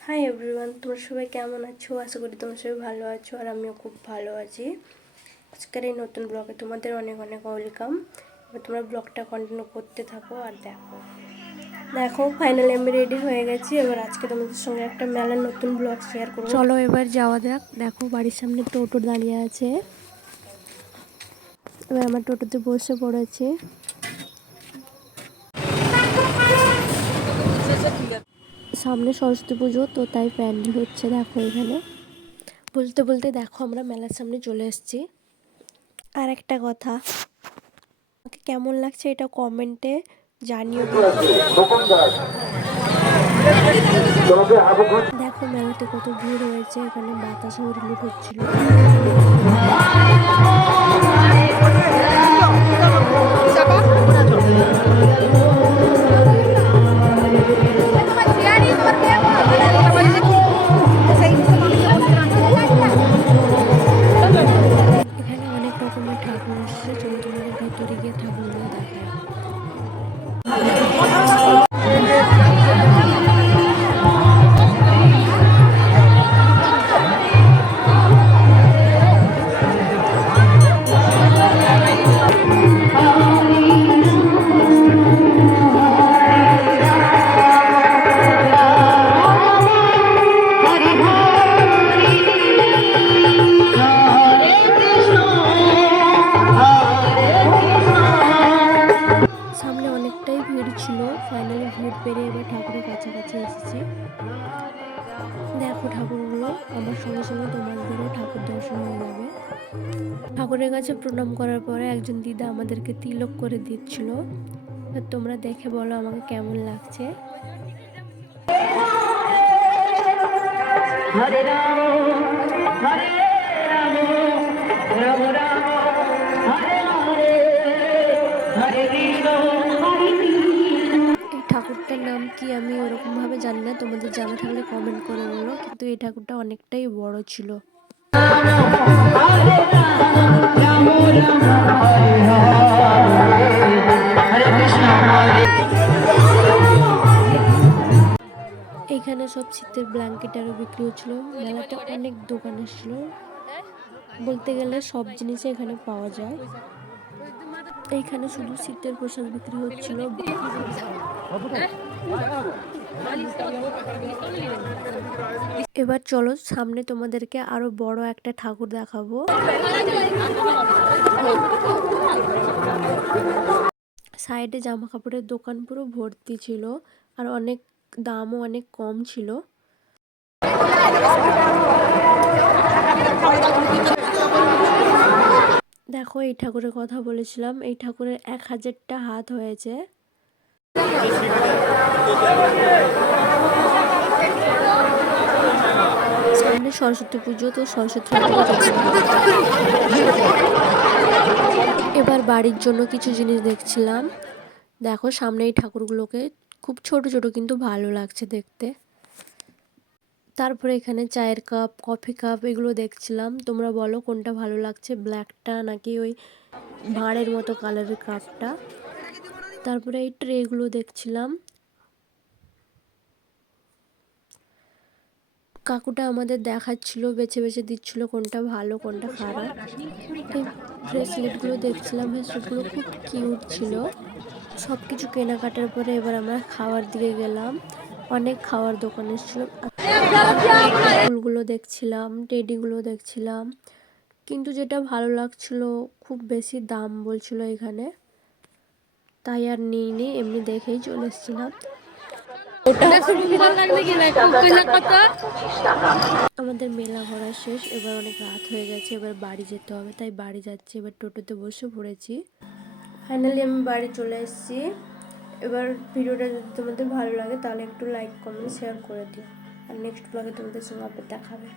Hi everyone তোমরা সবাই কেমন আছো? আশা করি তোমরা সবাই ভালো আছো আর আমিও খুব ভালো আছি। আজকের এই নতুন ব্লগে তোমাদের অনেক অনেক ওয়েলকাম এবার তোমরা ব্লগটা কন্টিনিউ করতে থাকো আর দেখো। দেখো ফাইনালি আমি রেডি হয়ে গেছি। এবার আজকে তোমাদের সঙ্গে একটা মেলার নতুন ব্লগ শেয়ার করব। চলো এবার যাওয়া যাক। দেখো, বাড়ির সামনে টোটো দাঁড়িয়ে আছে। এবার আমার টোটোতে বসে পড়েছে। সামনে সরস্বতী পুজো, তো তাই প্যান্ডেল হচ্ছে দেখো এখানে। বলতে বলতে দেখো আমরা মেলার সামনে চলে এসেছি। আর একটা কথা কেমন লাগছে এটা কমেন্টে জানিও। দেখো মেলাতে কত ভিড় হয়েছে এখানে বাতাস রিলিফ হচ্ছিল। ফাইনালি ভিড় পেরিয়ে এবার ঠাকুরের কাছাকাছি এসেছি। দেখো ঠাকুরগুলো, আমার সঙ্গে সঙ্গে তোমাদেরও ঠাকুর দর্শন হয়ে যাবে। ঠাকুরের কাছে প্রণাম করার পরে একজন দিদা আমাদেরকে তিলক করে দিচ্ছিল। তোমরা দেখে বলো আমাকে কেমন লাগছে। হরে রাম হরে রাম রাম রাম, হরে হরে হরে কৃষ্ণ। ঠাকুরটার নাম কি আমি ওরকম ভাবে জানি না। তোমাদের জানা থাকলে কমেন্ট করে বলো। কিন্তু এই ঠাকুরটা অনেকটাই বড় ছিল। এখানে সব শীতের ব্ল্যাঙ্কেট আরও বিক্রি হচ্ছিল। মেলাতে অনেক দোকান ছিল বলতে গেলে সব জিনিসই এখানে পাওয়া যায়। এইখানে শুধু শীতের পোশাক বিক্রি হচ্ছিল। এবার চলো, সামনে তোমাদেরকে আরও বড় একটা ঠাকুর দেখাবো। সাইডে জামা কাপড়ের দোকান পুরো ভর্তি ছিল, আর অনেক দামও অনেক কম ছিল। দেখো, এই ঠাকুরের কথা বলেছিলাম। এই ঠাকুরের এক হাজারটা হাত হয়েছে। সামনে সরস্বতী পুজো, তো সরস্বতী এবার বাড়ির জন্য কিছু জিনিস দেখছিলাম। দেখো, সামনে এই ঠাকুরগুলোকে খুব ছোট ছোট কিন্তু ভালো লাগছে দেখতে। তারপরে এখানে চায়ের কাপ কফি কাপ এগুলো দেখছিলাম। তোমরা বলো কোনটা ভালো লাগছে ব্ল্যাকটা নাকি ওই ভাঁড়ের মতো কালারের কাপটা তারপরে এই ট্রেগুলো দেখছিলাম। কাকুটা আমাদের দেখাচ্ছিল, বেছে বেছে দিচ্ছিল কোনটা ভালো, কোনটা খারাপ। এই ব্রেসলেটগুলো দেখছিলাম ব্রেসলেটগুলো খুব কিউট ছিল। সব কিছু কেনাকাটার পরে এবার আমরা খাওয়ার দিকে গেলাম। অনেক খাওয়ার দোকান এসেছিল। ফুলগুলো দেখছিলাম, টেডিগুলো দেখছিলাম। কিন্তু যেটা ভালো লাগছিল, খুব বেশি দাম বলছিল এখানে। তাই আর নিইনি, এমনি দেখেই চলে এসেছিলাম। আমাদের মেলা ঘোরা শেষ, এবার অনেক রাত হয়ে গেছে, এবার বাড়ি যেতে হবে। তাই বাড়ি যাচ্ছি, এবার টোটোতে বসে পড়েছি। ফাইনালি আমি বাড়ি চলে এসেছি। এবার ভিডিওটা যদি তোমাদের ভালো লাগে, তাহলে একটু লাইক কমেন্ট শেয়ার করে দিও। আর নেক্সট ব্লগে তোমাদের সঙ্গে আবার দেখাবে।